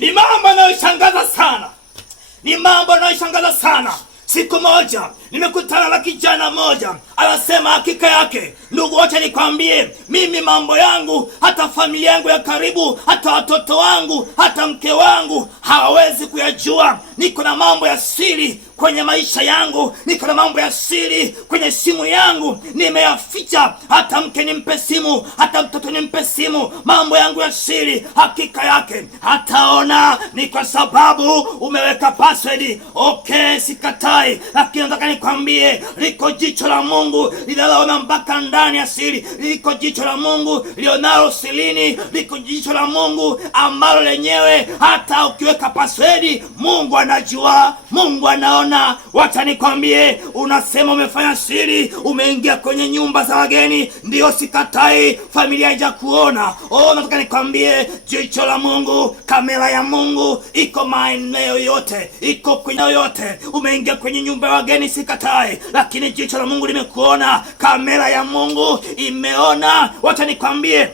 Ni mambo yanayoshangaza sana, ni mambo yanayoshangaza sana. Siku moja nimekutana na kijana mmoja, anasema hakika yake, ndugu, wacha nikwambie, mimi mambo yangu, hata familia yangu ya karibu, hata watoto wangu, hata mke wangu hawawezi kuyajua. Niko na mambo ya siri kwenye maisha yangu, niko na mambo ya siri kwenye simu yangu, nimeyaficha. Hata mke nimpe simu, hata mtoto nimpe simu, mambo yangu ya siri, hakika yake hataona. Ni kwa sababu umeweka password. Okay, sikatai, lakini nataka nikwambie, liko jicho la Mungu linaloona mpaka ndani ya siri. Liko jicho la Mungu lionalo sirini. Liko jicho la Mungu ambalo lenyewe hata ukiweka password, Mungu anajua, Mungu anaona. Wacha nikwambie, unasema umefanya siri, umeingia kwenye nyumba za wageni. Ndio, sikatai, familia haijakuona. Nataka nikwambie, jicho la Mungu, kamera ya Mungu iko maeneo yote, iko kwenye yote. Umeingia kwenye nyumba ya wageni, sikatai, lakini jicho la Mungu limekuona, kamera ya Mungu imeona. Wacha nikwambie,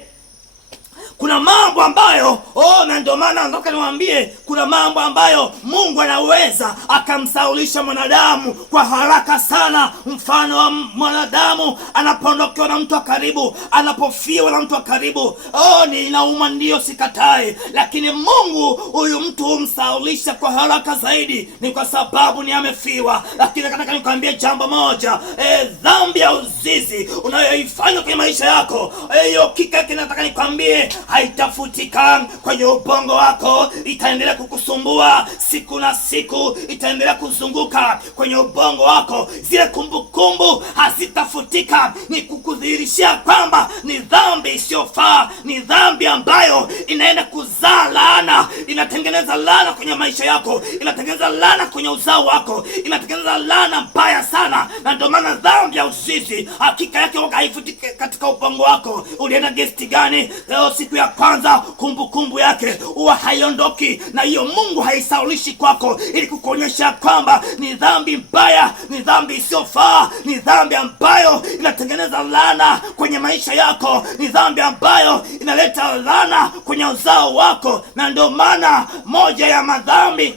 kuna mambo ambayo na ndio maana nataka niwaambie, kuna mambo ambayo Mungu anaweza akamsaulisha mwanadamu kwa haraka sana. Mfano wa mwanadamu anapoondokewa na mtu wa karibu, anapofiwa na mtu wa karibu, ni inauma, ndio, sikatai, lakini Mungu huyu mtu humsaulisha kwa haraka zaidi, ni kwa sababu ni amefiwa. Lakini nataka nikwambie jambo moja, dhambi ya uzinzi unayoifanya kwenye maisha yako, hiyo kika nataka nikwambie, haitafutika kwenye ubongo wako. Itaendelea kukusumbua siku na siku, itaendelea kuzunguka kwenye ubongo wako. Zile kumbukumbu hazitafutika. Ni kukudhihirishia kwamba ni dhambi isiyofaa, ni dhambi ambayo inaenda kuzaa laana, inatengeneza laana kwenye maisha yako, inatengeneza laana kwenye uzao wako, inatengeneza laana mbaya sana. Na ndio maana dhambi ya uzinzi, hakika yake haifutiki katika ubongo wako. Ulienda gesti gani leo? Siku ya kwanza, kumbukumbu yake huwa haiondoki, na hiyo Mungu haisaulishi kwako, ili kukuonyesha kwamba ni dhambi mbaya, ni dhambi isiyofaa, ni dhambi ambayo inatengeneza laana kwenye maisha yako, ni dhambi ambayo inaleta laana kwenye uzao wako. Na ndio maana moja ya madhambi,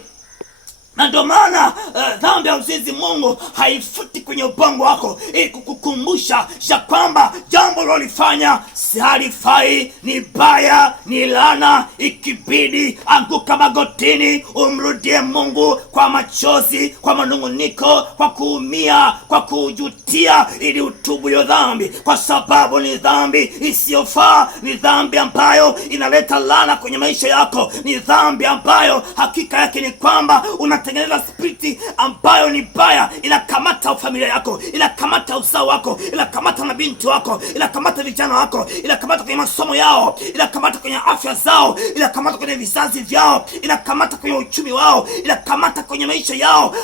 na ndio maana dhambi ya uzinzi Mungu haifuti kwenye ubongo wako, ili kukukumbusha ya kwamba jambo lolifanya si halifai, ni baya, ni laana. Ikibidi anguka magotini, umrudie Mungu kwa machozi, kwa manunguniko, kwa kuumia, kwa kujutia, ili utubu hiyo dhambi, kwa sababu ni dhambi isiyofaa, ni dhambi ambayo inaleta laana kwenye maisha yako, ni dhambi ambayo hakika yake ni kwamba unatengeneza spiriti ambayo ni baya, inakamata familia yako, inakamata uzao wako, inakamata mabinti wako, inakamata vijana wako, inakamata kwenye masomo yao, inakamata kwenye afya zao, inakamata kwenye vizazi vyao, inakamata kwenye uchumi wao, inakamata kwenye maisha yao.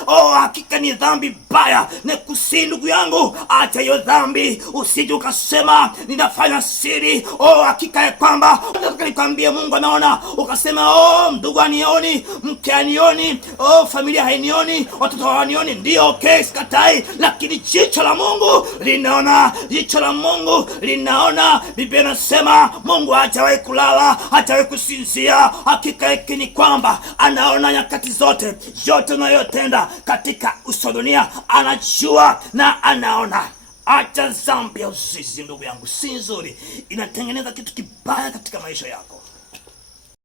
Hakika ni dhambi baya. Nikusihi ndugu yangu, acha hiyo dhambi, usije ukasema ninafanya siri. Hakika ya kwamba nataka nikwambie, Mungu anaona. Ukasema ndugu anioni, mke anioni, familia hainioni, watoto hawanioni. Ndio, okay, sikatai, lakini jicho la Mungu linaona, jicho la Mungu linaona. Biblia inasema Mungu hajawahi kulala, hajawahi kusinzia. Hakika yake ni kwamba anaona nyakati zote, yote unayotenda katika uso dunia anajua na anaona. Acha dhambi ya uzinzi ndugu yangu, si nzuri, inatengeneza kitu kibaya katika maisha yako.